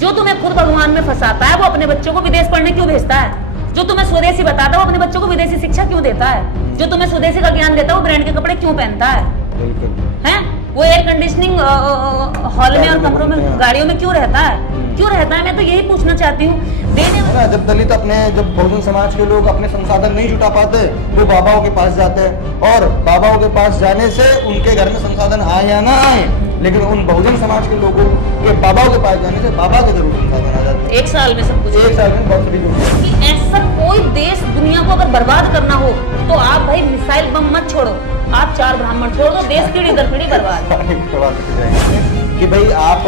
जो तुम्हें खुद भगवान में फंसाता है वो अपने बच्चों को विदेश पढ़ने क्यों भेजता है? जो तुम्हें स्वदेशी बताता है वो अपने बच्चों को विदेशी शिक्षा क्यों देता है? जो तुम्हें स्वदेशी का ज्ञान देता है वो ब्रांड के कपड़े क्यों पहनता है? हैं? वो एयर कंडीशनिंग हॉल में और कमरों में गाड़ियों में क्यों रहता है? क्यों रहता है? मैं तो यही पूछना चाहती हूँ। जब दलित जब बहुजन समाज के लोग अपने संसाधन नहीं जुटा पाते वो बाबाओं के पास जाते हैं, और बाबाओं के पास जाने से उनके घर में संसाधन आए या ना आए, लेकिन उन बहुजन समाज के लोगों के बाबाओं के पास जाने से बाबा के जरूर संसाधन आ जाते हैं। एक साल में सब कुछ, एक साल में बहुत बड़ी ऐसा कोई देश दुनिया को अगर बर्बाद करना हो तो आप भाई मिसाइल बम मत छोड़ो, आप 4 ब्राह्मण छोड़ दो, देश पीढ़ी दर पीढ़ी बर्बाद। कि भाई आप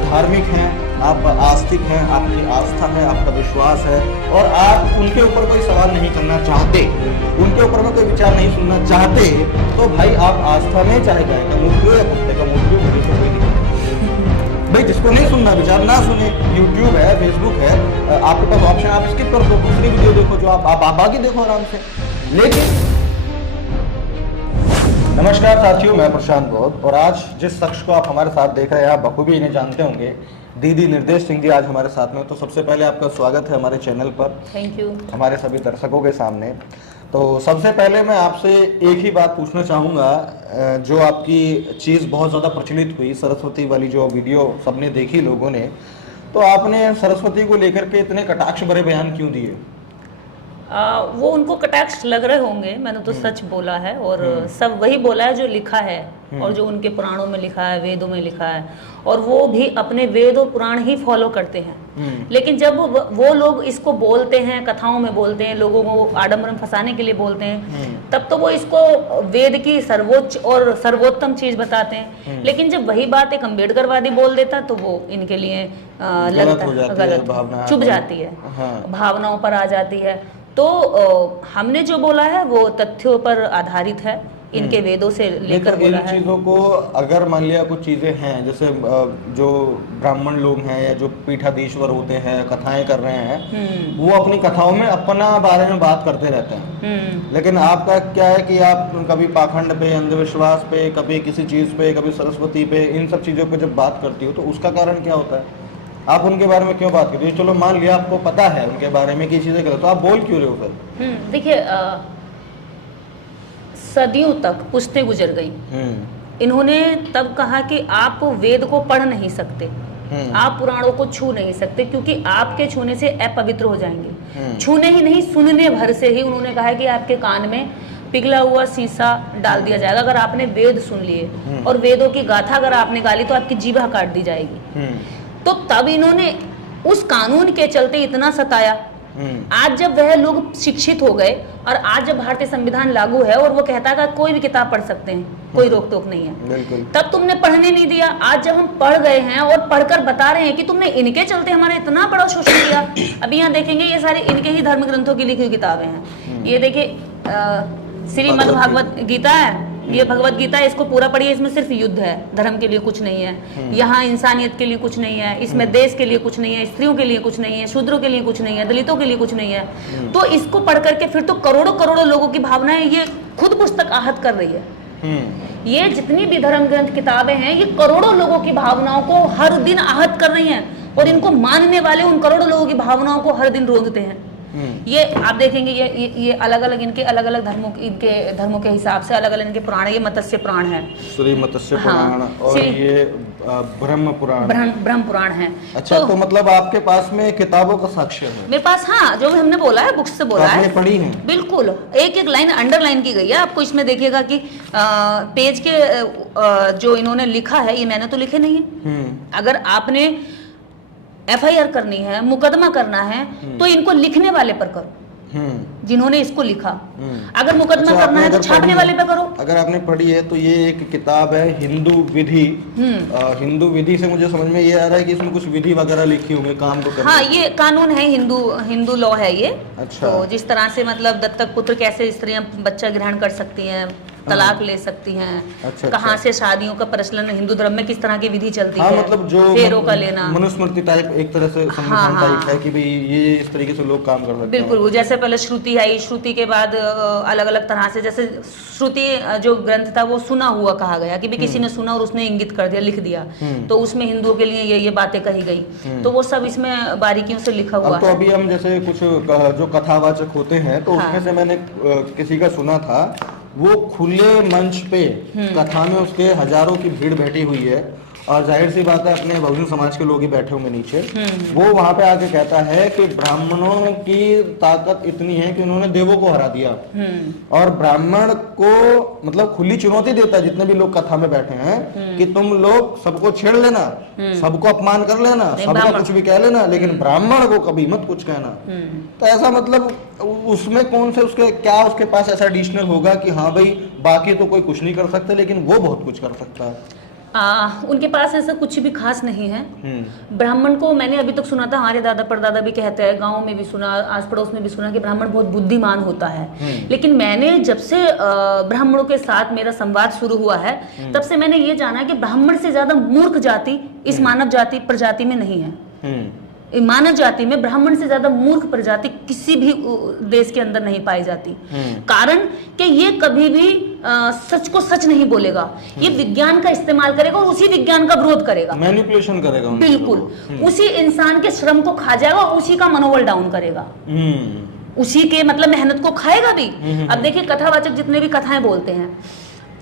धार्मिक हैं, आप आस्तिक हैं, आपकी आस्था है, आपका विश्वास है, और आप उनके ऊपर कोई सवाल नहीं करना चाहते, उनके ऊपर में कोई विचार नहीं सुनना चाहते, तो भाई आप आस्था में चाहे गाय का मूर्ति हो या कुत्ते का मूर्ति हो, मुझे तो कोई दिक्कत। भाई जिसको नहीं सुनना विचार ना सुने, यूट्यूब है, फेसबुक है, आपके पास ऑप्शन, आप स्किप कर दो, दूसरी वीडियो देखो जो आप बाकी देखो आराम से। लेकिन नमस्कार साथियों, मैं प्रशांत बौद्ध, और आज जिस शख्स को आप हमारे साथ देख रहे हैं आप बखूबी इन्हें जानते होंगे, दीदी निर्देश सिंह जी आज हमारे साथ में। तो सबसे पहले आपका स्वागत है हमारे चैनल पर, थैंक यू, हमारे सभी दर्शकों के सामने। तो सबसे पहले मैं आपसे एक ही बात पूछना चाहूँगा, जो आपकी चीज़ बहुत ज़्यादा प्रचलित हुई, सरस्वती वाली जो वीडियो सबने देखी लोगों ने, तो आपने सरस्वती को लेकर के इतने कटाक्ष भरे बयान क्यों दिए? वो उनको कटाक्ष लग रहे होंगे, मैंने तो सच बोला है, और सब वही बोला है जो लिखा है और जो उनके पुराणों में लिखा है, वेदों में लिखा है, और वो भी अपने वेद और पुराण ही फॉलो करते हैं। लेकिन जब वो लोग इसको बोलते हैं, कथाओं में बोलते हैं, लोगों को आडंबर में फंसाने के लिए बोलते हैं, तब तो वो इसको वेद की सर्वोच्च और सर्वोत्तम चीज बताते हैं। लेकिन जब वही बात एक अम्बेडकरवादी बोल देता तो वो इनके लिए लगता है गलत, चुभ जाती है, भावनाओं पर आ जाती है। तो हमने जो बोला है वो तथ्यों पर आधारित है, इनके वेदों से लेकर बोला है। इन चीजों को अगर मान लिया कुछ चीजें हैं, जैसे जो ब्राह्मण लोग हैं या जो पीठाधीश्वर होते हैं, कथाएं कर रहे हैं, वो अपनी कथाओं में अपना बारे में बात करते रहते हैं, लेकिन आपका क्या है कि आप कभी पाखंड पे, अंधविश्वास पे, कभी किसी चीज पे, कभी सरस्वती पे, इन सब चीजों पे जब बात करती हो तो उसका कारण क्या होता है? आप उनके बारे में क्यों बात करते हो? चलो मान लिया आपको पता है उनके बारे में कि चीजें गलत, तो आप बोल क्यों रहे हो फिर? देखिए, सदियों तक पुश्तें गुजर गई, इन्होंने तब कहा कि आप वेद को पढ़ नहीं सकते, आप पुराणों को छू नहीं सकते, क्योंकि आपके छूने से अपवित्र हो जाएंगे। छूने ही नहीं, सुनने भर से ही उन्होंने कहा है कि आपके कान में पिघला हुआ शीशा डाल दिया जाएगा अगर आपने वेद सुन लिए, और वेदों की गाथा अगर आपने गाली तो आपकी जीभा काट दी जाएगी। तो तब इन्होंने उस कानून के चलते इतना सताया। आज जब वह लोग शिक्षित हो गए और आज जब भारतीय संविधान लागू है और वो कहता है कि कोई भी किताब पढ़ सकते हैं, कोई रोक टोक नहीं है, तब तुमने पढ़ने नहीं दिया। आज जब हम पढ़ गए हैं और पढ़कर बता रहे हैं कि तुमने इनके चलते हमारा इतना बड़ा शोषण किया। अभी यहाँ देखेंगे ये सारे इनके ही धर्म ग्रंथों की लिखी हुई किताबें हैं। ये देखिए श्रीमद् भागवत गीता है, ये भगवत गीता है, इसको पूरा पढ़िए, इसमें सिर्फ युद्ध है, धर्म के लिए कुछ नहीं है, यहाँ इंसानियत के लिए कुछ नहीं है, इसमें देश के लिए कुछ नहीं है, स्त्रियों के लिए कुछ नहीं है, शूद्रों के लिए कुछ नहीं है, दलितों के लिए कुछ नहीं है। तो इसको पढ़ करके फिर तो करोड़ों करोड़ों लोगों की भावनाएं ये खुद पुस्तक आहत कर रही है। ये जितनी भी धर्म ग्रंथ किताबें हैं ये करोड़ों लोगों की भावनाओं को हर दिन आहत कर रही हैं, और इनको मानने वाले उन करोड़ों लोगों की भावनाओं को हर दिन रोकते हैं। ये आप देखेंगे ये अलग अलग इनके अलग अलग धर्मों, इनके धर्मों के हिसाब से अलग अलग इनके पुराण है। ये मत्स्य पुराण है, श्री मत्स्य पुराण, और ये ब्रह्म पुराण है। अच्छा, तो मतलब आपके पास में किताबों का साक्ष्य है? मेरे पास, हाँ, जो हमने बोला है बुक्स से बोला है, आपने पढ़ी है? बिल्कुल, एक एक लाइन अंडरलाइन की गई है। आपको इसमें देखिएगा कि पेज के जो इन्होंने लिखा है ये मैंने तो लिखे नहीं है। अगर आपने FIR करनी है, मुकदमा करना है, तो इनको लिखने वाले पर करो, जिन्होंने इसको लिखा। अगर मुकदमा करना है तो छापने वाले पे करो। अगर आपने पढ़ी है तो ये एक किताब है हिंदू विधि। हिंदू विधि से मुझे समझ में ये आ रहा है कि इसमें कुछ विधि वगैरह लिखी होंगे काम को करने। हाँ, ये कानून है, हिंदू लॉ है ये। अच्छा। तो जिस तरह से मतलब दत्तक पुत्र कैसे स्त्रियां बच्चा ग्रहण कर सकती हैं, तलाक ले सकती हैं। अच्छा, कहाँ से शादियों का प्रचलन हिंदू धर्म में किस तरह की विधि चलती हाँ, है, मतलब जो फेरों का लेना, मनुस्मृति टाइप एक तरह से संविधान टाइप है कि भाई ये इस तरीके से लोग काम कर सकते हैं। बिल्कुल, जैसे पहले श्रुति आई, श्रुति के बाद अलग अलग तरह से, जैसे श्रुति जो ग्रंथ था वो सुना हुआ कहा गया कि भी किसी ने सुना और उसने इंगित कर दिया, लिख दिया, तो उसमें हिंदुओं के लिए ये बातें कही गई, तो वो सब इसमें बारीकियों से लिखा हुआ तो है। अभी हम जैसे कुछ जो कथावाचक होते हैं तो उसमें से मैंने किसी का सुना था, वो खुले मंच पे कथा में उसके हजारों की भीड़ बैठी हुई है और जाहिर सी बात है अपने बहुजन समाज के लोग ही बैठे होंगे नीचे, वो वहां पे आके कहता है कि ब्राह्मणों की ताकत इतनी है कि उन्होंने देवों को हरा दिया, और ब्राह्मण को मतलब खुली चुनौती देता है जितने भी लोग कथा में बैठे हैं कि तुम लोग सबको छेड़ लेना, सबको अपमान कर लेना, सबको कुछ भी कह लेना, लेकिन ब्राह्मण को कभी मत कुछ कहना। तो ऐसा मतलब उसमें कौन से उसके क्या उसके पास ऐसा एडिशनल होगा कि हाँ भाई बाकी तो कोई कुछ नहीं कर सकते लेकिन वो बहुत कुछ कर सकता है। उनके पास ऐसा कुछ भी खास नहीं है। ब्राह्मण को मैंने अभी तक सुना था, हमारे दादा परदादा भी कहते हैं, गांव में भी सुना, आस पड़ोस में भी सुना कि ब्राह्मण बहुत बुद्धिमान होता है। लेकिन मैंने जब से ब्राह्मणों के साथ मेरा संवाद शुरू हुआ है तब से मैंने ये जाना कि ब्राह्मण से ज्यादा मूर्ख जाति इस मानव जाति प्रजाति में नहीं है। मानव जाति में ब्राह्मण से ज्यादा मूर्ख प्रजाति किसी भी देश के अंदर नहीं पाई जाती। कारण कि ये कभी भी सच को सच नहीं बोलेगा, ये विज्ञान का इस्तेमाल करेगा और उसी विज्ञान का विरोध करेगा, मैनिपुलेशन करेगा, बिल्कुल उसी इंसान के श्रम को खा जाएगा और उसी का मनोबल डाउन करेगा, उसी के मतलब मेहनत को खाएगा भी। अब देखिए कथावाचक जितने भी कथाएं बोलते हैं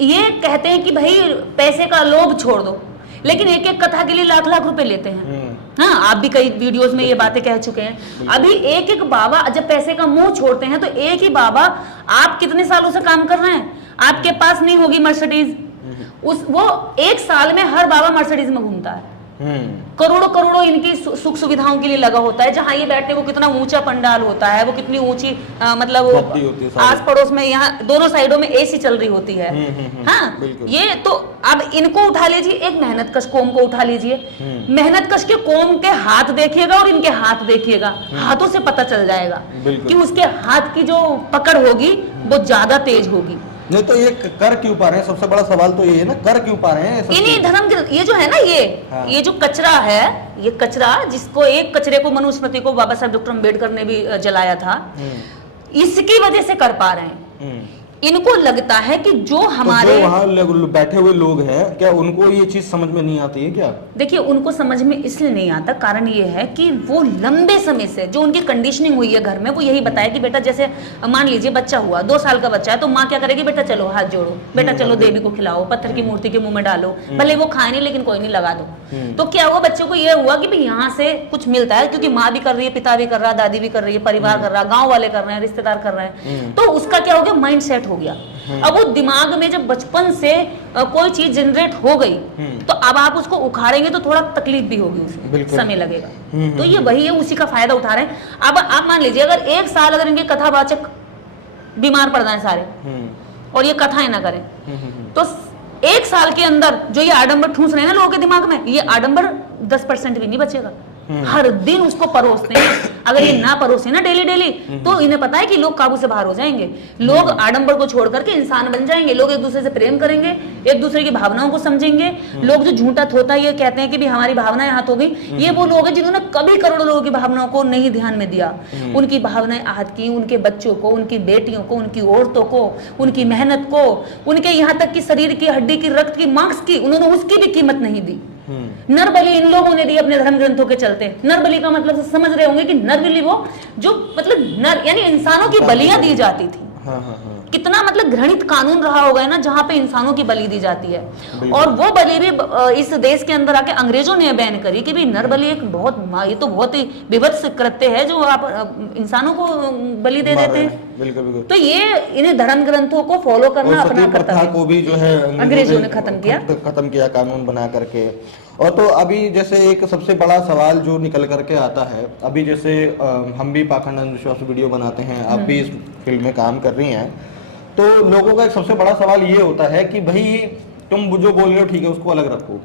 ये कहते हैं कि भाई पैसे का लोभ छोड़ दो, लेकिन एक एक कथा के लिए लाख लाख रुपए लेते हैं। हाँ, आप भी कई वीडियोस में ये बातें कह चुके हैं। अभी एक एक बाबा जब पैसे का मुंह छोड़ते हैं तो एक ही बाबा, आप कितने सालों से काम कर रहे हैं, आपके पास नहीं होगी मर्सिडीज, वो एक साल में हर बाबा मर्सिडीज में घूमता है, करोड़ों करोड़ों इनकी सुख सुविधाओं के लिए लगा होता है। जहाँ ये बैठे वो कितना ऊंचा पंडाल होता है, वो कितनी ऊंची मतलब आस पड़ोस में यहाँ दोनों साइडों में एसी चल रही होती है। हाँ, ये तो अब इनको उठा लीजिए, एक मेहनत कश कौम को उठा लीजिए, मेहनत कश के कौम के हाथ देखिएगा और इनके हाथ देखिएगा, हाथों से पता चल जाएगा कि उसके हाथ की जो पकड़ होगी वो ज्यादा तेज होगी। नहीं तो ये कर क्यों पा रहे हैं, सबसे बड़ा सवाल तो ये है ना, कर क्यों पा रहे हैं इन्हीं धर्म के, ये जो है ना ये जो कचरा है, ये कचरा जिसको एक कचरे को मनुस्मृति को बाबा साहब डॉक्टर अम्बेडकर ने भी जलाया था, इसकी वजह से कर पा रहे हैं। इनको लगता है कि जो हमारे तो जो वहाँ बैठे हुए लोग हैं क्या उनको ये चीज समझ में नहीं आती है क्या? देखिए उनको समझ में इसलिए नहीं आता, कारण ये है कि वो लंबे समय से जो उनकी कंडीशनिंग हुई है घर में, वो यही बताया कि बेटा जैसे मान लीजिए बच्चा हुआ 2 साल का बच्चा है तो माँ क्या करेगी, बेटा चलो हाथ जोड़ो, बेटा चलो देवी को खिलाओ, पत्थर की मूर्ति के मुंह में डालो, भले वो खाए नहीं लेकिन कोई नहीं लगा दो। तो क्या हुआ, बच्चों को ये हुआ कि भाई यहाँ से कुछ मिलता है, क्योंकि माँ भी कर रही है, पिता भी कर रहा है, दादी भी कर रही है, परिवार कर रहा है, गाँव वाले कर रहे हैं, रिश्तेदार कर रहे हैं, तो उसका क्या हो गया, माइंड सेट हो गया। अब वो दिमाग में जब बचपन से कोई चीज जनरेट हो गई तो अब आप उसको उखाड़ेंगे तो थोड़ा तकलीफ भी होगी, उसमें समय लगेगा। तो ये वही है, उसी का फायदा उठा रहे हैं। अब आप मान लीजिए अगर 1 साल अगर इनके कथावाचक बीमार पड़ जाए सारे और ये कथाएं ना करें तो 1 साल के अंदर जो ये आडंबर ठूस रहे हैं ना लोगों के दिमाग में, ये आडंबर 10% भी नहीं बचेगा। हर दिन उसको परोसते हैं, अगर ये ना परोसे ना डेली डेली तो इन्हें पता है कि लोग काबू से बाहर हो जाएंगे, लोग आडंबर को छोड़ करके इंसान बन जाएंगे, लोग एक दूसरे से प्रेम करेंगे, एक दूसरे की भावनाओं को समझेंगे। लोग जो झूठा थोता ये कहते हैं कि भी हमारी भावनाएं आहत हो गई, ये वो लोग हैं जिन्होंने कभी करोड़ों लोगों की भावनाओं को नहीं ध्यान में दिया, उनकी भावनाएं आहत की, उनके बच्चों को, उनकी बेटियों को, उनकी औरतों को, उनकी मेहनत को, उनके यहाँ तक कि शरीर की हड्डी की, रक्त की, मांस की, उन्होंने उसकी भी कीमत नहीं दी। नरबलि इन लोगों ने दी अपने धर्म ग्रंथों के चलते। नरबलि का मतलब समझ रहे होंगे कि नरबलि वो जो मतलब नर यानी इंसानों की बलियां दी जाती थी। कितना मतलब घृणित कानून रहा होगा ना जहां पे इंसानों की बलि दी जाती है, और वो बलि भी इस देश के अंदर आके अंग्रेजों ने बैन करी कि भी नरबलि एक बहुत, ये तो बहुत ही विभत्स कृत्य है जो आप इंसानों को बलि दे देते हैं। बिल्कुल। तो ये इन्हें धर्म ग्रंथों को फॉलो करना अपना कर्तव्य को भी जो है अंग्रेजों ने खत्म किया कानून बना करके। और तो अभी जैसे एक सबसे बड़ा सवाल जो निकल करके आता है, अभी जैसे हम भी पाखंड अंधविश्वास वीडियो बनाते हैं, आप भी इस फील्ड में काम कर रही हैं, तो लोगों का एक सबसे बड़ा सवाल ये होता है कि भाई तुम जो बोल रहे हो ठीक है उसको अलग रखो,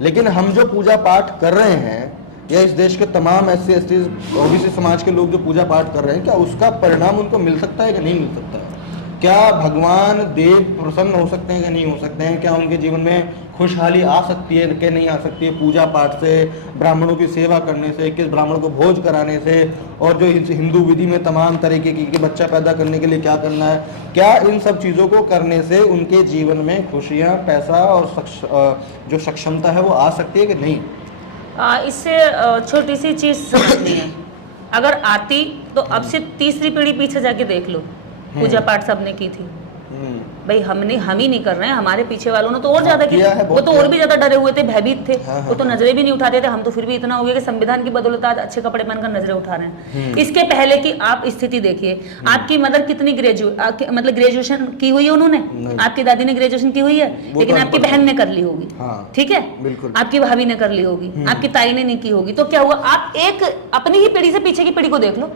लेकिन हम जो पूजा पाठ कर रहे हैं या इस देश के तमाम SC ST ओबीसी समाज के लोग जो पूजा पाठ कर रहे हैं, क्या उसका परिणाम उनको मिल सकता है कि नहीं मिल सकता है? क्या भगवान देव प्रसन्न हो सकते हैं कि नहीं हो सकते हैं? क्या उनके जीवन में खुशहाली आ सकती है कि नहीं आ सकती है? पूजा पाठ से, ब्राह्मणों की सेवा करने से, किस ब्राह्मण को भोज कराने से, और जो हिंदू विधि में तमाम तरीके की कि बच्चा पैदा करने के लिए क्या करना है, क्या इन सब चीज़ों को करने से उनके जीवन में खुशियाँ, पैसा और जो सक्षमता है वो आ सकती है कि नहीं? इससे छोटी सी चीज़ समझनी है, अगर आती तो अब से तीसरी पीढ़ी पीछे जाके देख लो, पूजा पाठ सबने की थी भाई, हम ही नहीं कर रहे हैं, हमारे पीछे वालों ने तो और ज्यादा किया है, वो तो और भी ज्यादा डरे हुए थे, भयभीत थे। वो तो नजरें भी नहीं उठाते थे, हम तो फिर भी इतना हो गया कि संविधान की बदौलत आज अच्छे कपड़े पहनकर नजरें उठा रहे हैं। इसके पहले की आप स्थिति देखिए, आपकी मदर कितनी ग्रेजुएशन की हुई है उन्होंने, आपकी दादी ने ग्रेजुएशन की हुई है, लेकिन आपकी बहन ने कर ली होगी, ठीक है, आपकी भाभी ने कर ली होगी, आपकी ताई ने नहीं की होगी। तो क्या हुआ, आप एक अपनी ही पीढ़ी से पीछे की पीढ़ी को देख लो,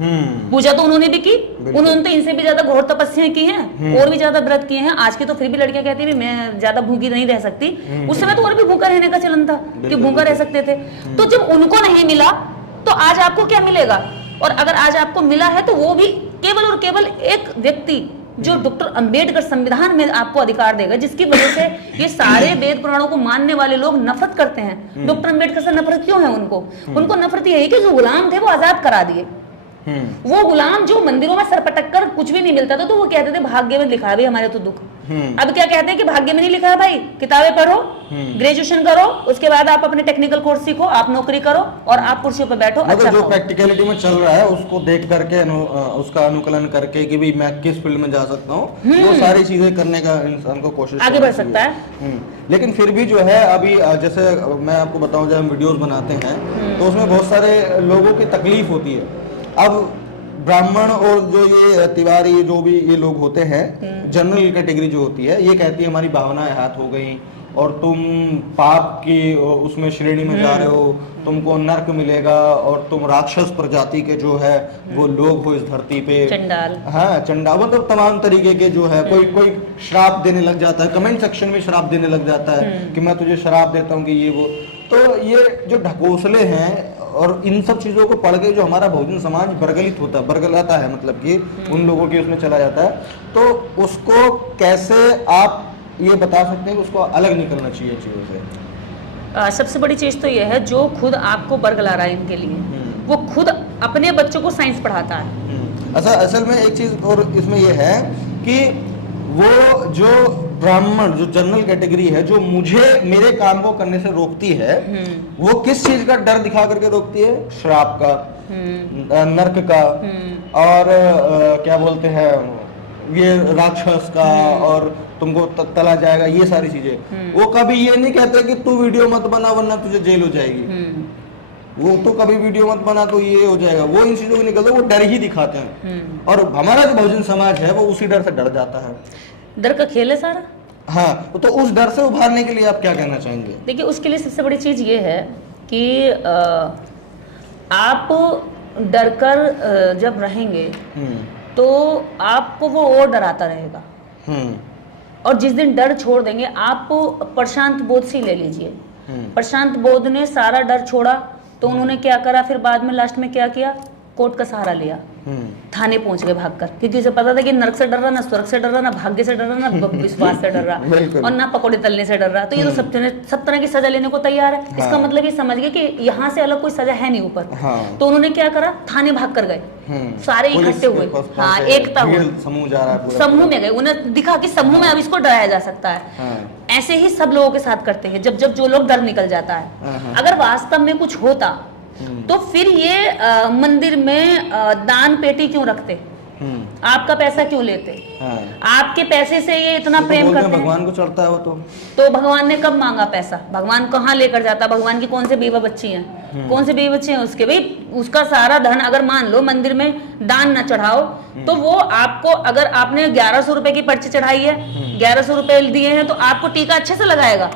पूजा तो उन्होंने भी की, उन्होंने तो इनसे भी ज्यादा घोर तपस्याएं की हैं, और भी ज्यादा व्रत किए हैं। आज की तो फिर भी लड़कियां कहती है मैं ज्यादा भूखी नहीं रह सकती, उस समय तो और भी भूखा रहने का चलन था कि भूखा रह सकते थे। तो जब उनको नहीं मिला तो आज आपको क्या मिलेगा? और अगर आज आपको मिला है तो वो भी केवल और केवल एक व्यक्ति जो डॉक्टर अंबेडकर संविधान में आपको अधिकार देगा, जिसकी वजह से ये सारे वेद पुराणों को मानने वाले लोग नफरत करते हैं। डॉक्टर अंबेडकर से नफरत क्यों है उनको नफरत यही कि जो गुलाम थे वो आजाद करा दिए। वो गुलाम जो मंदिरों में सर पटक कर कुछ भी नहीं मिलता था तो वो कहते थे भाग्य में लिखा है भाई हमारे तो दुख। अब क्या कहते हैं कि भाग्य में नहीं लिखा है भाई, किताबें पढ़ो, ग्रेजुएशन करो, उसके बाद आप अपने टेक्निकल कोर्स सीखो, आप नौकरी करो और आप कुर्सियों पर बैठो। अच्छा, जो प्रैक्टिकलिटी में चल रहा है उसको देख करके उसका अनुकूलन करके कि भाई मैं किस फील्ड में जा सकता हूँ, वो सारी चीजें करने का इंसान को कोशिश आगे बढ़ सकता है। लेकिन फिर भी जो है अभी जैसे मैं आपको बताऊं, जब हम वीडियोस बनाते हैं तो उसमें बहुत सारे लोगों की तकलीफ होती है। अब ब्राह्मण और जो ये तिवारी जो भी ये लोग होते हैं, जनरल कैटेगरी जो होती है, ये कहती है हमारी भावनाएं हाथ हो गई और तुम पाप की उसमें श्रेणी में जा रहे हो, तुमको नर्क मिलेगा और तुम राक्षस प्रजाति के जो है वो लोग हो इस धरती पे, चंडाल। हाँ चंडाल, मतलब तमाम तरीके के जो है कोई श्राप देने लग जाता है, कमेंट सेक्शन में श्राप देने लग जाता है कि मैं तुझे श्राप देता हूँ कि ये वो। तो ये जो ढकोसले हैं और इन सब चीजों को पढ़ के जो हमारा बहुजन समाज बरगलाता है, मतलब कि उन लोगों के उसमें चला जाता है, तो उसको कैसे आप ये बता सकते हैं कि उसको अलग नहीं करना चाहिए चीजों से? सबसे बड़ी चीज तो ये है, जो खुद आपको बरगला रहा है इनके लिए, वो खुद अपने बच्चों को साइंस पढ़ाता है। अच्छा, असल में एक चीज और इसमें ये है कि वो जो ब्राह्मण जो जनरल कैटेगरी है जो मुझे मेरे काम को करने से रोकती है, वो किस चीज का डर दिखा करके रोकती है? श्राप का, नर्क का, और क्या बोलते हैं ये राक्षस का, और तुमको तला जाएगा, ये सारी चीजें। वो कभी ये नहीं कहते कि तू वीडियो मत बना वरना तुझे जेल हो जाएगी, वो तो कभी वीडियो मत बना तो ये हो जाएगा, वो इन चीजों को निकलते, वो डर ही दिखाते हैं। और हमारा जो बहुजन समाज है वो उसी डर से डर जाता है। डर का खेल है सारा। हाँ, तो उस डर से उभारने के लिए आप क्या कहना चाहेंगे? देखिए, उसके लिए सबसे बड़ी चीज ये है कि आप डर कर जब रहेंगे तो आपको वो और डराता रहेगा, और जिस दिन डर छोड़ देंगे, आप प्रशांत बोध से ले लीजिए, प्रशांत बोध ने सारा डर छोड़ा तो उन्होंने क्या करा, फिर बाद में लास्ट में क्या किया, कोर्ट का सहारा लिया, थाने पहुंच गए भागकर, क्योंकि उसे पता था कि नरक से डर रहा, ना स्वर्ग से डर रहा, ना भाग्य से डर रहा, ना विश्वास से डर रहा, और ना पकौड़े तलने से डर रहा। तो ये तो सब तरह की सजा लेने को तैयार है। इसका मतलब ये समझ गए कि यहाँ से अलग कोई सजा है नहीं ऊपर। तो उन्होंने क्या करा, थाने भाग कर गए, सारे इकट्ठे हुए, हाँ एकता हुई, समूह में गए, उन्हें दिखा कि समूह में अब इसको डराया जा सकता है। ऐसे ही सब लोगों के साथ करते हैं, जब जो लोग डर निकल जाता है। अगर वास्तव में कुछ होता तो फिर ये मंदिर में दान पेटी क्यों रखते, आपका पैसा क्यों लेते? आपके पैसे से ये इतना प्रेम करते हैं, भगवान को चढ़ता है वो तो भगवान ने कब मांगा पैसा? भगवान कहाँ लेकर जाता? भगवान की कौन से बीवा बच्ची हैं, कौन से बीवी बच्चे हैं उसके? भाई उसका सारा धन अगर मान लो मंदिर में दान न चढ़ाओ तो वो आपको, अगर आपने 1100 रुपए की पर्ची चढ़ाई है, 1100 रुपए दिए हैं, तो आपको टीका अच्छे से लगाएगा।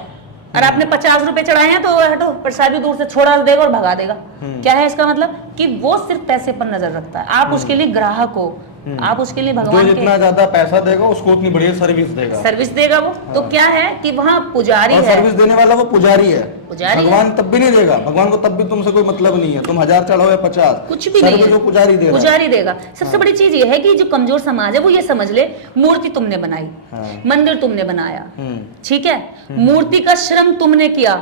और आपने 50 रुपए चढ़ाए हैं तो हटो, प्रसाद भी दूर से छोड़ा देगा और भगा देगा। क्या है इसका मतलब? कि वो सिर्फ पैसे पर नजर रखता है। आप उसके लिए ग्राहक हो, आप उसके लिए जो भगवान जितना ज्यादा पैसा देगा उसको उतनी बढ़िया सर्विस देगा वो। तो क्या है कि वहाँ पुजारी और है, सर्विस देने वाला वो पुजारी है। भगवान तब भी नहीं देगा, भगवान को तब भी तुमसे कोई मतलब नहीं है, तुम 1000 चढ़ाओ या 50, कुछ भी नहीं है, पुजारी देगा। सबसे बड़ी चीज ये है कि जो कमजोर समाज है वो ये समझ ले, मूर्ति तुमने बनाई, मंदिर तुमने बनाया, ठीक है, मूर्ति का श्रम तुमने किया,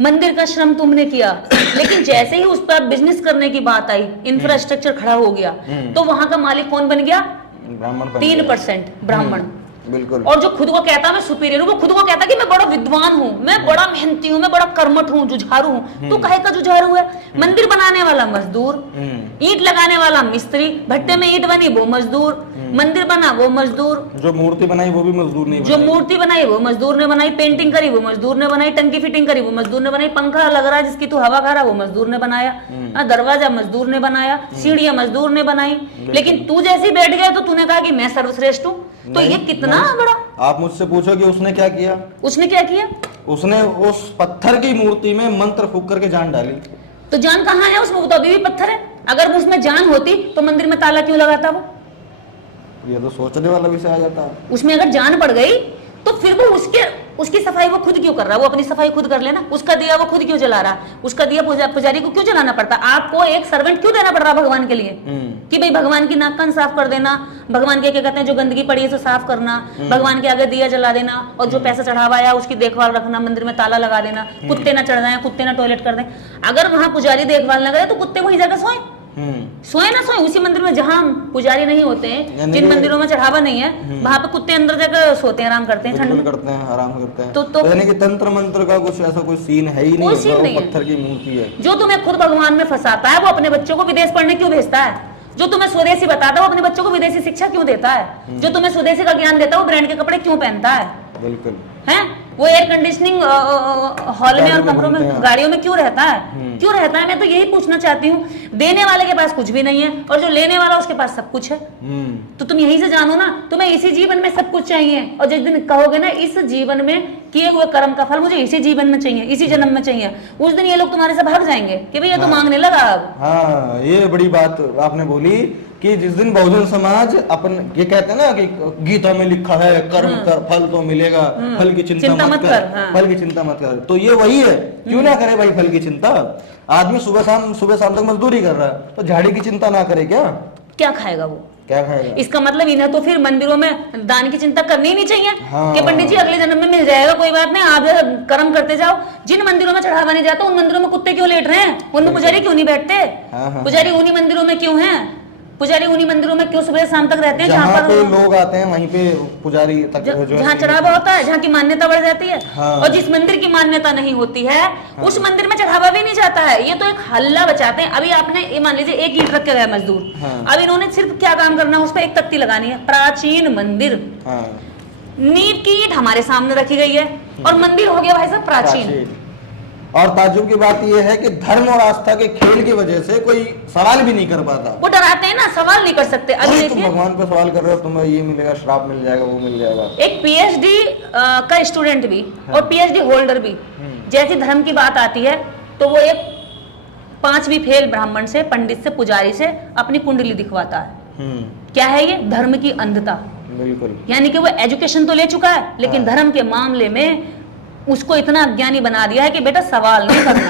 मंदिर का श्रम तुमने किया, लेकिन जैसे ही उस पर बिजनेस करने की बात आई, इंफ्रास्ट्रक्चर खड़ा हो गया, तो वहां का मालिक कौन बन गया? ब्राह्मण। 3% ब्राह्मण। बिल्कुल। और जो खुद को कहता मैं सुपीरियर हूँ, वो खुद को कहता कि मैं बड़ा विद्वान हूँ, मैं बड़ा मेहनती हूँ, मैं बड़ा कर्मठ हूँ, जुझारू हूँ। तो काहे का जुझारू है? मंदिर बनाने वाला मजदूर, ईंट लगाने वाला मिस्त्री, भट्टे में ईंट बनी वो मजदूर, मंदिर बना वो मजदूर, जो मूर्ति बनाई वो भी मजदूर ने जो मूर्ति बनाई वो मजदूर ने बनाई, पेंटिंग करी वो मजदूर ने बनाई, टंकी फिटिंग करी वो मजदूर ने बनाई, पंखा लग रहा है जिसकी तू हवा खा रहा वो मजदूर ने बनाया, दरवाजा मजदूर ने बनाया, सीढ़ियां मजदूर ने बनाई। लेकिन तू जैसे बैठ गया तो तूने कहा कि मैं सर्वश्रेष्ठ हूँ। तो ये कितना बड़ा, आप मुझसे पूछो कि उसने क्या किया? उसने क्या किया? उसने उस पत्थर की मूर्ति में मंत्र फूंक करके जान डाली। तो जान कहाँ है उसमें? वो तो अभी भी पत्थर है। अगर उसमें जान होती तो मंदिर में ताला क्यों लगाता वो? ये तो सोचने वाला विषय आ जाता है। उसमें अगर जान पड़ गई तो फिर वो उसकी सफाई वो खुद क्यों कर रहा है? वो अपनी सफाई खुद कर लेना। उसका दिया वो खुद क्यों जला रहा? उसका दिया पुजारी को क्यों जलाना पड़ता? आपको एक सर्वेंट क्यों देना पड़ रहा भगवान के लिए कि भाई भगवान की नाक कान साफ कर देना, भगवान के क्या कहते हैं जो गंदगी पड़ी है तो साफ करना, भगवान के आगे दिया जला देना, और जो पैसा चढ़ावा आया उसकी देखभाल रखना, मंदिर में ताला लगा देना, कुत्ते ना चढ़ जाए, कुत्ते ना टॉयलेट कर दें। अगर वहां पुजारी देखभाल न करे तो कुत्ते वहीं जाकर सोए ना सोए उसी मंदिर में जहाँ पुजारी नहीं होते हैं, जिन मंदिरों में चढ़ावा नहीं है, वहां पे कुत्ते अंदर जाकर सोते हैं, आराम करते हैं, ठंड करते हैं, आराम करते हैं। तो यानी कि तंत्र मंत्र का कुछ ऐसा कोई सीन है ही नहीं, वो पत्थर की मूर्ति है। जो तुम्हें खुद भगवान में फंसाता है वो अपने बच्चों को विदेश पढ़ने क्यों भेजता है? जो तुम्हें स्वदेशी बताता है वो अपने बच्चों को विदेशी शिक्षा क्यों देता है? जो तुम्हें स्वदेशी का ज्ञान देता है वो ब्रांड के कपड़े क्यों पहनता है? बिल्कुल है वो एयर कंडीशनिंग हॉल में और कमरों में गाड़ियों में क्यों रहता है? क्यों रहता है? मैं तो यही पूछना चाहती हूँ। देने वाले के पास कुछ भी नहीं है और जो लेने वाला उसके पास सब कुछ है। तो तुम यही से जानो ना, तुम्हें इसी जीवन में सब कुछ चाहिए, और जिस दिन कहोगे ना इस जीवन में किए हुए कर्म का फल मुझे इसी जीवन में चाहिए, इसी जन्म में चाहिए, उस दिन ये लोग तुम्हारे से भाग जाएंगे कि भैया तो मांगने लगा अब। हाँ, ये बड़ी बात आपने बोली कि जिस दिन बहुजन समाज अपन ये कहते हैं ना कि गीता में लिखा है कर्म कर फल तो मिलेगा, फल की चिंता मत कर, फल की चिंता मत कर, तो ये वही है। क्यों ना करे भाई फल की चिंता? आदमी सुबह शाम तक मजदूरी कर रहा है, तो झाड़ी की चिंता ना करे क्या खाएगा वो? क्या खाएगा? इसका मतलब इन्हें तो फिर मंदिरों में दान की चिंता करनी ही नहीं चाहिए। कि पंडित जी अगले जन्म में मिल जाएगा, कोई बात नहीं, आप कर्म करते जाओ। जिन मंदिरों में चढ़ावा नहीं जाता उन मंदिरों में कुत्ते क्यों लेट रहे हैं? उनमें पुजारी क्यों नहीं बैठते? पुजारी उन्हीं मंदिरों में क्यों है? पुजारी उन्हीं मंदिरों में क्यों सुबह शाम तक रहते हैं जहाँ पर लोग आते हैं वहीं पे पुजारी तक जहाँ चढ़ावा होता है, जहाँ की मान्यता बढ़ जाती है। और जिस मंदिर की मान्यता नहीं होती है उस मंदिर में चढ़ावा भी नहीं जाता है। ये तो एक हल्ला बचाते हैं। अभी आपने मान लीजिए एक ईंट रख के गया मजदूर, अब इन्होंने सिर्फ क्या काम करना है, उस पर एक तख्ती लगानी है, प्राचीन मंदिर, नींव की ईंट हमारे सामने रखी गई है और मंदिर हो गया भाई साहब प्राचीन। और ताज्जुब की बात यह है कि धर्म और आस्था के खेल की वजह से कोई सवाल भी नहीं कर पाता। वो डराते हैं ना, सवाल नहीं कर सकते। अभी तुम भगवान पे सवाल कर रहे हो, तुम्हें ये मिलेगा, श्राप मिल जाएगा, वो मिल जाएगा। एक पीएचडी का स्टूडेंट भी और पीएचडी होल्डर भी जैसी धर्म की बात आती है तो वो एक 5वीं फेल ब्राह्मण से, पंडित से, पुजारी से अपनी कुंडली दिखवाता है। क्या है ये? धर्म की अंधता। बिल्कुल। यानी कि वो एजुकेशन तो ले चुका है लेकिन धर्म के मामले में उसको इतना अज्ञानी बना दिया है कि बेटा सवाल नहीं करना,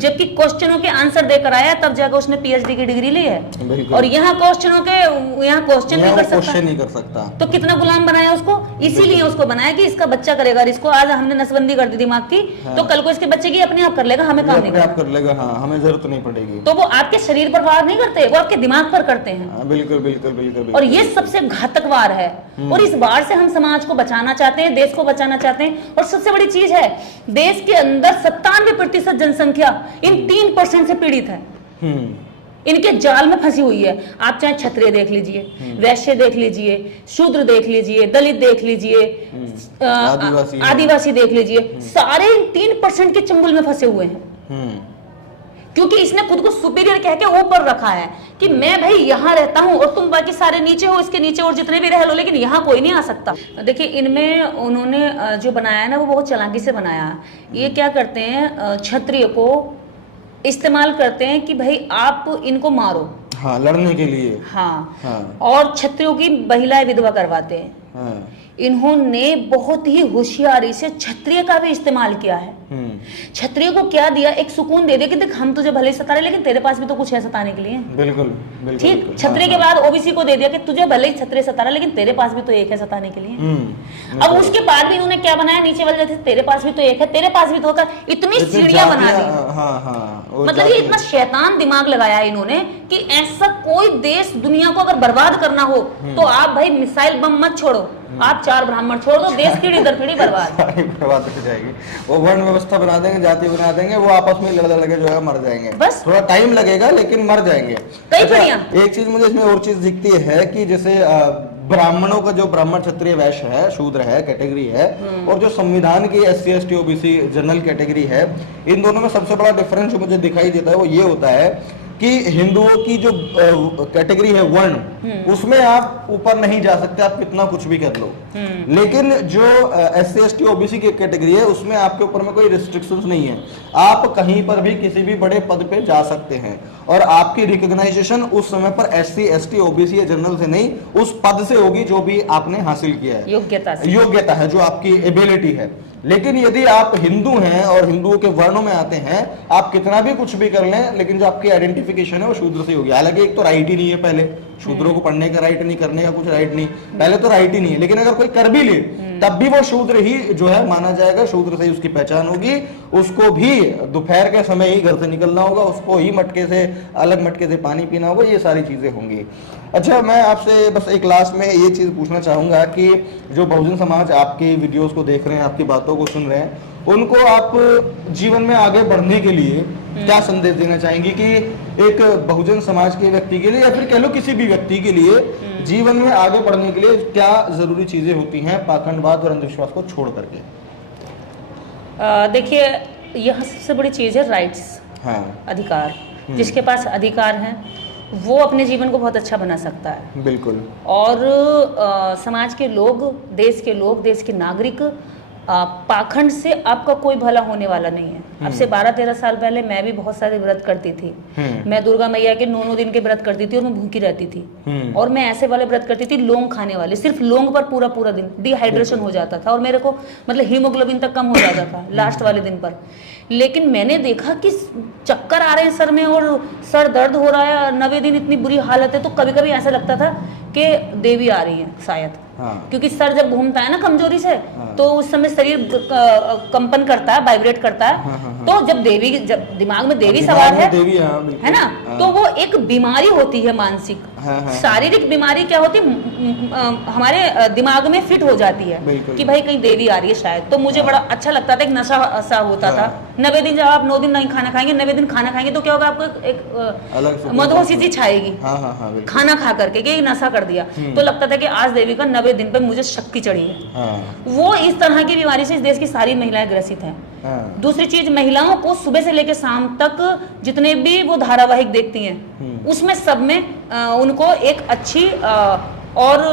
जबकि क्वेश्चनों के आंसर देकर आया तब जाकर उसने पीएचडी की डिग्री ली है। और यहाँ क्वेश्चन नहीं कर सकता। तो कितना गुलाम बनाया उसको? इसीलिए उसको बनाया कि इसका बच्चा करेगा, इसको आज हमने नसबंदी कर दी दिमाग की, तो कल को इसके बच्चे की अपने आप कर लेगा, हमें काम नहीं कर लेगा। हाँ, हमें जरूरत नहीं पड़ेगी। तो वो आपके शरीर पर वार नहीं करते, वो आपके दिमाग पर करते हैं। बिल्कुल बिल्कुल बिल्कुल। और ये सबसे घातक वार है और इस वार से हम समाज को बचाना चाहते हैं, देश को बचाना चाहते हैं। और सबसे बड़ी चीज है, देश के अंदर 97% जनसंख्या इन 3% से पीड़ित है, इनके जाल में फंसी हुई है। आप चाहे क्षत्रिय देख लीजिए, वैश्य देख लीजिए, शूद्र देख लीजिए, दलित देख लीजिए, आदिवासी देख लीजिए, सारे 3% के चंगुल में फंसे हुए हैं। क्योंकि इसने खुद को सुपीरियर कह के ऊपर रखा है कि मैं भाई यहाँ रहता हूँ और तुम बाकी सारे नीचे हो, इसके नीचे और जितने भी रह लो, लेकिन यहाँ कोई नहीं आ सकता। देखिए इनमें उन्होंने जो बनाया है ना वो बहुत चालाकी से बनाया। ये क्या करते हैं, क्षत्रिय को इस्तेमाल करते हैं कि भाई आप इनको मारो, हाँ, लड़ने के लिए। हाँ, हाँ। और क्षत्रियों की महिलाएं विधवा करवाते हैं। हाँ। इन्होंने बहुत ही होशियारी से क्षत्रिय का भी इस्तेमाल किया है। क्षत्रिय को क्या दिया, एक सुकून दे दिया कि देख हम तुझे भले ही सता रहे लेकिन तेरे पास भी तो कुछ है सताने के लिए। बिल्कुल बिल्कुल। ठीक, क्षत्रिय के बाद ओबीसी को दे दिया कि तुझे भले ही क्षत्रिय सता रहा लेकिन तेरे पास भी तो एक है सताने के लिए। अब उसके बाद भी इन्होंने क्या बनाया, नीचे वाले जैसे तेरे पास भी तो एक है, तेरे पास भी तो होता, इतनी सीढ़ियां बना दी। हाँ हाँ, मतलब ये इतना शैतान दिमाग लगाया है इन्होंने कि ऐसा कोई देश दुनिया को अगर बर्बाद करना हो तो आप भाई मिसाइल बम मत छोड़ो, आप 4 ब्राह्मण छोड़ दो, देश पीढ़ी दर पीढ़ी बर्बाद हो जाएगी। वो वर्ण व्यवस्था बना देंगे, जाति बना देंगे, वो आपस में लड़ लड़ के जो है मर जाएंगे। बस थोड़ा टाइम लगेगा लेकिन मर जाएंगे। अच्छा, एक चीज मुझे इसमें और चीज दिखती है कि जैसे ब्राह्मणों का जो ब्राह्मण क्षत्रिय वैश्य है, शूद्र है, कैटेगरी है, और जो संविधान की SC ST OBC general category है, इन दोनों में सबसे बड़ा डिफरेंस जो मुझे दिखाई देता है वो ये होता है कि हिंदुओं की जो कैटेगरी है वर्ण, उसमें आप ऊपर नहीं जा सकते, आप कितना कुछ भी कर लो। लेकिन जो SC ST OBC की कैटेगरी है उसमें आपके ऊपर में कोई रिस्ट्रिक्शंस नहीं है, आप कहीं पर भी किसी भी बड़े पद पे जा सकते हैं और आपकी रिकॉग्नाइजेशन उस समय पर SC ST OBC या जनरल से नहीं, उस पद से होगी जो भी आपने हासिल किया है, योग्यता है, जो आपकी एबिलिटी है। लेकिन यदि आप हिंदू हैं और हिंदुओं के वर्णों में आते हैं, आप कितना भी कुछ भी कर लें लेकिन जो आपकी आइडेंटिफिकेशन है वो शूद्र से होगी। हालांकि एक तो राइट ही नहीं है, पहले शूद्रों को पढ़ने का राइट नहीं, करने का कुछ राइट नहीं, पहले तो राइट ही नहीं है। लेकिन अगर कोई कर भी ले तब भी वो शूद्र ही जो है माना जाएगा, शूद्र से ही उसकी पहचान होगी। उसको भी दोपहर के समय ही घर से निकलना होगा, उसको ही मटके से अलग मटके से पानी पीना होगा, ये सारी चीजें होंगी। अच्छा, मैं आपसे बस एक लास्ट में ये चीज पूछना चाहूंगा कि जो बहुजन समाज आपकी वीडियोस को देख रहे हैं, आपकी बातों को सुन रहे हैं, उनको आप जीवन में आगे बढ़ने के लिए क्या संदेश देना चाहेंगी कि एक बहुजन समाज के व्यक्ति के लिए या फिर कह लो किसी भी व्यक्ति के लिए जीवन में आगे बढ़ने के लिए क्या जरूरी चीजें होती हैं पाखंडवाद और अंधविश्वास को छोड़ करके? देखिए, यह सबसे बड़ी चीज है राइट्स। हाँ। अधिकार, जिसके पास अधिकार है वो अपने जीवन को बहुत अच्छा बना सकता है। बिल्कुल। और समाज के लोग, देश के नागरिक, पाखंड से आपका कोई भला होने वाला नहीं है। अब से 12-13 साल पहले मैं भी बहुत सारे व्रत करती थी। मैं दुर्गा मैया के 9 दिन के व्रत करती थी और मैं भूखी रहती थी। और मैं ऐसे वाले व्रत करती थी लौंग खाने वाले, सिर्फ लौंग पर पूरा दिन डिहाइड्रेशन हो जाता था और मेरे को मतलब हीमोग्लोबिन तक कम हो जाता था लास्ट वाले दिन पर। लेकिन मैंने देखा कि चक्कर आ रहे हैं सर में और सर दर्द हो रहा है, 90 दिन इतनी बुरी हालत है, तो कभी कभी ऐसा लगता था कि देवी आ रही है शायद। हाँ। क्योंकि सर जब घूमता है ना कमजोरी से, हाँ। तो उस समय शरीर कंपन करता है, वाइब्रेट करता है। हाँ, हाँ, हाँ। तो जब दिमाग में देवी सवार है ना, हाँ। तो वो एक बीमारी होती है मानसिक। हाँ, हाँ। शारीरिक बीमारी क्या होती है, हमारे दिमाग में फिट हो जाती है कि भाई कहीं देवी आ रही है शायद। तो मुझे बड़ा अच्छा लगता था, एक नशा सा होता था। 90 दिन जब आप 9 दिन नहीं खाना खाएंगे, 90 दिन खाना खाएंगे तो क्या होगा, आपको एक मदहोशी सी छाएगी खाना खा करके, कि नशा कर दिया। तो लगता था कि आज देवी का 90 दिन पे मुझे शक्ति चढ़ी है। वो इस तरह की बीमारी से इस देश की सारी महिलाएं ग्रसित हैं। दूसरी चीज, महिलाओं को सुबह से लेकर शाम तक जितने भी वो धारावाहिक देखती हैं, उसमें सब में उनको एक अच्छी और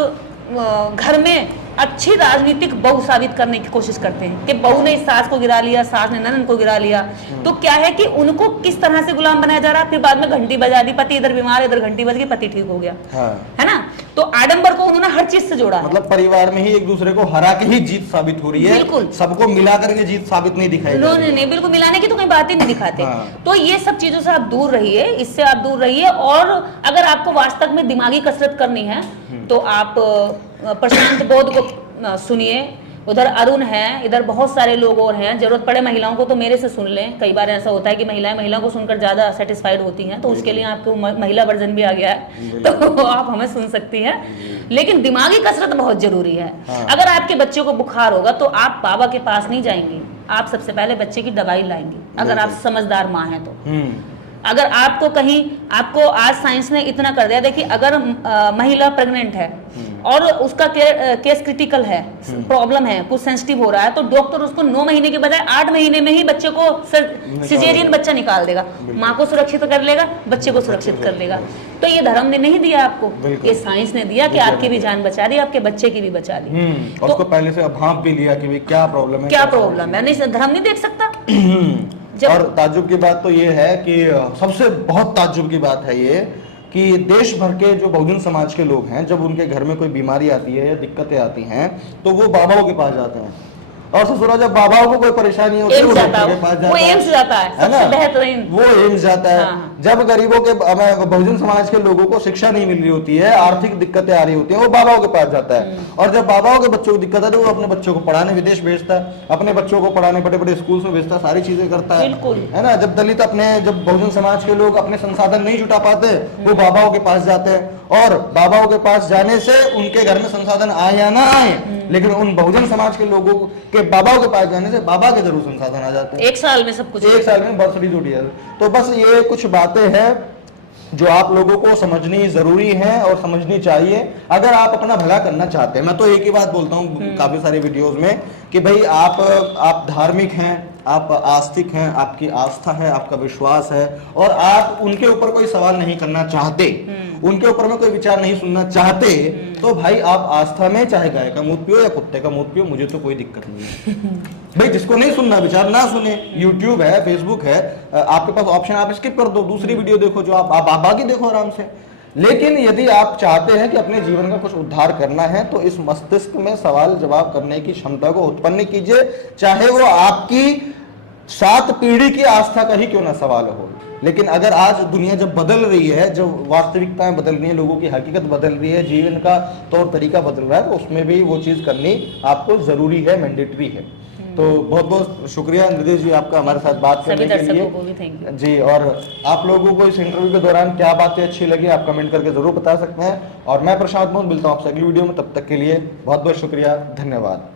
घर में अच्छी राजनीतिक बहू साबित करने की कोशिश करते हैं कि बहू ने सास को गिरा लिया, सास ने ननद को गिरा लिया। तो क्या है कि उनको किस तरह से गुलाम बनाया जा रहा है। फिर बाद में घंटी बजा दी, पति इधर बीमार, इधर घंटी बज गई, पति ठीक हो गया। हाँ। है ना। तो आडंबर को उन्होंने हर चीज से जोड़ा, मतलब परिवार में ही एक दूसरे को हरा के ही जीत साबित हो रही है। बिल्कुल, सबको मिला करके जीत साबित नहीं दिखाई। नहीं, बिल्कुल मिलाने की तो कोई बात ही नहीं दिखाते। हाँ। तो ये सब चीजों से आप दूर रहिए, इससे आप दूर रहिए। और अगर आपको वास्तव में दिमागी कसरत करनी है तो आप प्रशांत बौद्ध को सुनिए, उधर अरुण है, इधर बहुत सारे लोग और हैं। जरूरत पड़े महिलाओं को तो मेरे से सुन लें। कई बार ऐसा होता है कि महिलाओं को सुनकर ज्यादा सेटिस्फाइड होती हैं, तो उसके लिए आपको महिला वर्जन भी आ गया है, तो आप हमें सुन सकती हैं। लेकिन दिमागी कसरत बहुत जरूरी है। हाँ। अगर आपके बच्चे को बुखार होगा तो आप बाबा के पास नहीं जाएंगी, आप सबसे पहले बच्चे की दवाई लाएंगी, अगर आप समझदार माँ हैं तो। अगर आपको कहीं, आपको आज साइंस ने इतना कर दिया, देखिए अगर महिला प्रेग्नेंट है और उसका केस क्रिटिकल है, प्रॉब्लम है, कुछ सेंसिटिव हो रहा है, तो डॉक्टर उसको 9 महीने के बजाय 8 महीने में ही बच्चे को सिजेरियन बच्चा निकाल देगा। माँ को सुरक्षित कर लेगा, बच्चे को सुरक्षित कर लेगा। तो ये धर्म ने नहीं दिया आपको, ये साइंस ने दिया कि आपकी भी जान बचा दी, आपके बच्चे की भी बचा दी। और उसको पहले से भांप भी लिया कि क्या प्रॉब्लम है, क्या प्रॉब्लम है। नहीं, धर्म नहीं देख सकता। और ताज्जुब की बात तो ये है कि सबसे बहुत ताज्जुब की बात है ये कि देश भर के जो बहुजन समाज के लोग हैं, जब उनके घर में कोई बीमारी आती है या दिक्कतें आती हैं तो वो बाबाओं के पास जाते हैं, और ससुरा जब बाबाओं को कोई परेशानी होती है वो डॉक्टर के पास जाता है, एम्स जाता है, सबसे बेहतरीन वो एम्स जाता है। हाँ। जब गरीबों के बहुजन समाज के लोगों को शिक्षा नहीं मिल रही होती है, आर्थिक दिक्कतें आ रही होती है, वो बाबाओं के पास जाता है। और जब बाबाओं के बच्चों को दिक्कत है तो वो अपने बच्चों को पढ़ाने विदेश भेजता है, अपने बच्चों को पढ़ाने बड़े बड़े स्कूल में भेजता है, सारी चीजें करता है, है ना। जब दलित जब बहुजन समाज के लोग अपने संसाधन नहीं जुटा पाते वो बाबाओं के पास जाते हैं, और बाबाओं के पास जाने से उनके घर में संसाधन आए या ना आए, लेकिन उन बहुजन समाज के लोगों के बाबाओं के पास जाने से बाबा के जरूर संसाधन आ जाते हैं। एक साल में सब कुछ, एक साल में बर्थ सर्टिफिकेट। तो बस ये कुछ बातें हैं जो आप लोगों को समझनी जरूरी है और समझनी चाहिए अगर आप अपना भला करना चाहते हैं। मैं तो एक ही बात बोलता हूँ काफी सारे वीडियोस में कि भाई आप धार्मिक हैं, आप आस्तिक हैं, आपकी आस्था है, आपका विश्वास है, और आप उनके ऊपर कोई सवाल नहीं करना चाहते, उनके ऊपर में कोई विचार नहीं सुनना चाहते, तो भाई आप आस्था में चाहे गाय का मूत्र पियो या कुत्ते का मूत्र पियो, मुझे तो कोई दिक्कत नहीं है। भाई जिसको नहीं सुनना विचार ना सुने, यूट्यूब है, फेसबुक है, आपके पास ऑप्शन, आप स्किप कर दो, दूसरी वीडियो देखो जो आप बाकी देखो आराम से। लेकिन यदि आप चाहते हैं कि अपने जीवन का कुछ उद्धार करना है तो इस मस्तिष्क में सवाल जवाब करने की क्षमता को उत्पन्न कीजिए, चाहे वो आपकी 7 पीढ़ी की आस्था का ही क्यों ना सवाल हो। लेकिन अगर आज दुनिया जब बदल रही है, जब वास्तविकताएं बदल रही है, लोगों की हकीकत बदल रही है, जीवन का तौर तरीका बदल रहा है, तो उसमें भी वो चीज करनी आपको जरूरी है, मैंडेटरी है। तो बहुत बहुत शुक्रिया निर्देश जी आपका हमारे साथ बात करने के लिए जी। और आप लोगों को इस इंटरव्यू के दौरान क्या बातें अच्छी लगी आप कमेंट करके जरूर बता सकते हैं। और मैं प्रशांत मोहन मिलता हूँ आपसे अगली वीडियो में, तब तक के लिए बहुत बहुत शुक्रिया, धन्यवाद।